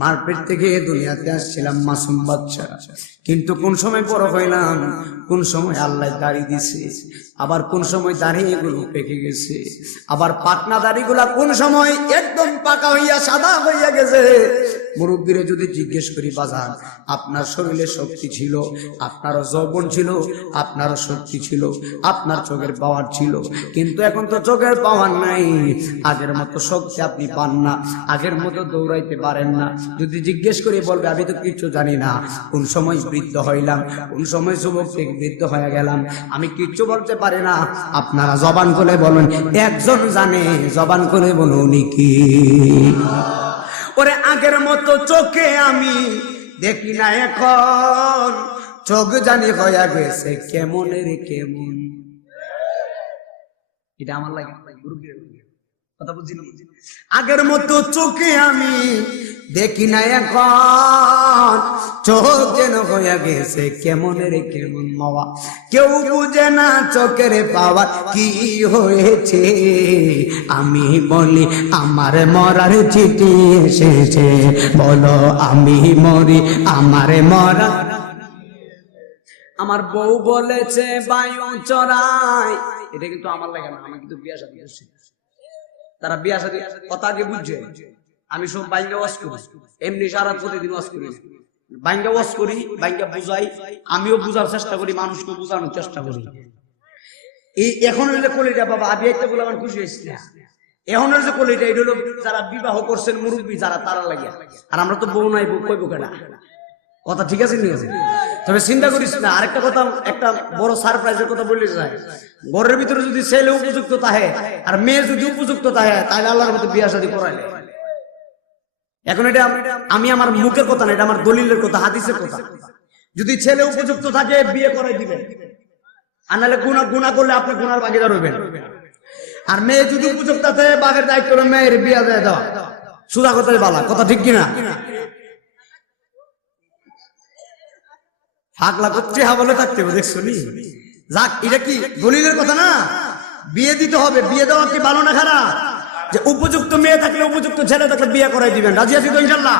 মার পেট থেকে দুনিয়াতে আসছিলাম মাসুম বাচ্চা, কিন্তু কোন সময় বড় হইলাম, কোন সময় আল্লাহ দাড়ি দিছে, আবার কোন সময় দাড়ি এগুলো পেকে গেছে, আবার পাকনা দাড়িগুলা কোন সময় একদম পাকা হইয়া সাদা হইয়া গেছে। মুরব্বীরে যদি জিজ্ঞেস করি, বাজার আপনার শরীরে শক্তি ছিল, আপনারও যৌবন ছিল, আপনারও শক্তি ছিল, আপনার চোখের পাওয়ার ছিল, কিন্তু এখন তো চোখের পাওয়ার নাই, আগের মতো শক্তি আপনি পান না, আগের মতো দৌড়াইতে পারেন না। যদি জিজ্ঞেস করি বলবে আমি তো কিছু জানি না, কোন সময় বৃদ্ধ হইলাম, কোন সময় যুবক থেকে বৃদ্ধ হয়ে গেলাম, আমি কিচ্ছু বলতে পারি না। আপনারা জবান করে বলুন, একজন জানে, জবান করে বলুন কি? ওরে আগের মতো চোখে আমি দেখি না এখন, চোখ জানি হয়ে গেছে কেমনের কেমন। এটা আমার লাগে কথা বুঝি না। আগের মতো চোখে আমি দেখি না এখন, চোখ যেন হয়ে গেছে কেমনের কেমন। মাওয়া কেউ বুঝে না চোখের পাওয়া কি হয়েছে, আমি বলি আমার মরার চিঠি এসেছে, বলো আমি মরি আমার মরা। আমার বউ বলেছে বায়ু চড়াই, এটা কিন্তু আমার লাগে না, আমার কিন্তু বিয়া শাদী হচ্ছে, তারা বিয়া শাদী কথা আগে বুঝছে। আমি সব বাইঙ্গা ওয়াজ করি, এমনি সারা প্রতিদিন ওয়াজ করি, বাইঙ্গা ওয়াজ করি, বাইঙ্গা বুঝাই, আমিও বুঝার চেষ্টা করি, মানুষকে বুঝানোর চেষ্টা করি। এই এখন হইলে কলিটা বাবা আবি একটা বলে আমার খুশি হয়েছিল, এখন যে কলিটা এটা হলো যারা বিবাহ করছেন মুরব্বী যারা, তারা লাগিয়া। আর আমরা তো বউ নাই, বউ কইব কেনা কথা, ঠিক আছে নিয়ে আছে। তবে চিন্তা করিস না, আরেকটা কথা, একটা বড় সারপ্রাইজের কথা বললে যায়, ঘরের ভিতরে যদি ছেলে উপযুক্ত থাকে আর মেয়ে যদি উপযুক্ত থাকে, তাহলে আল্লাহর মতো বিয়া শাদী করাইলে। এখন এটা আমি আমার মুখের কথা না, এটা আমার দলিলের কথা, হাদিসের কথা। যদি ছেলে উপযুক্ত থাকে বিয়ে করাই দিবেন, আর নাহলে গুনাহ করলে আপনি গুনার ভাগীদার হইবেন। আর মেয়ে যদি উপযুক্ত থাকে, বাঘের দায়িত্ব হলো মেয়ের বিয়া দিয়ে দেওয়া, সুদা কথাই বালা কথা, ঠিক কিনা? হাগলা করতে বলে থাকতে হবে, দেখছো নি? যাক, এটা কি দলিলের কথা না? বিয়ে দিতে হবে, বিয়ে দেওয়া কি ভালো না খারাপ? যে উপযুক্ত মেয়ে থাকলে, উপযুক্ত ছেলে থাকলে বিয়ে করাই দিবেন, রাজি আছি তো ইনশাল্লাহ?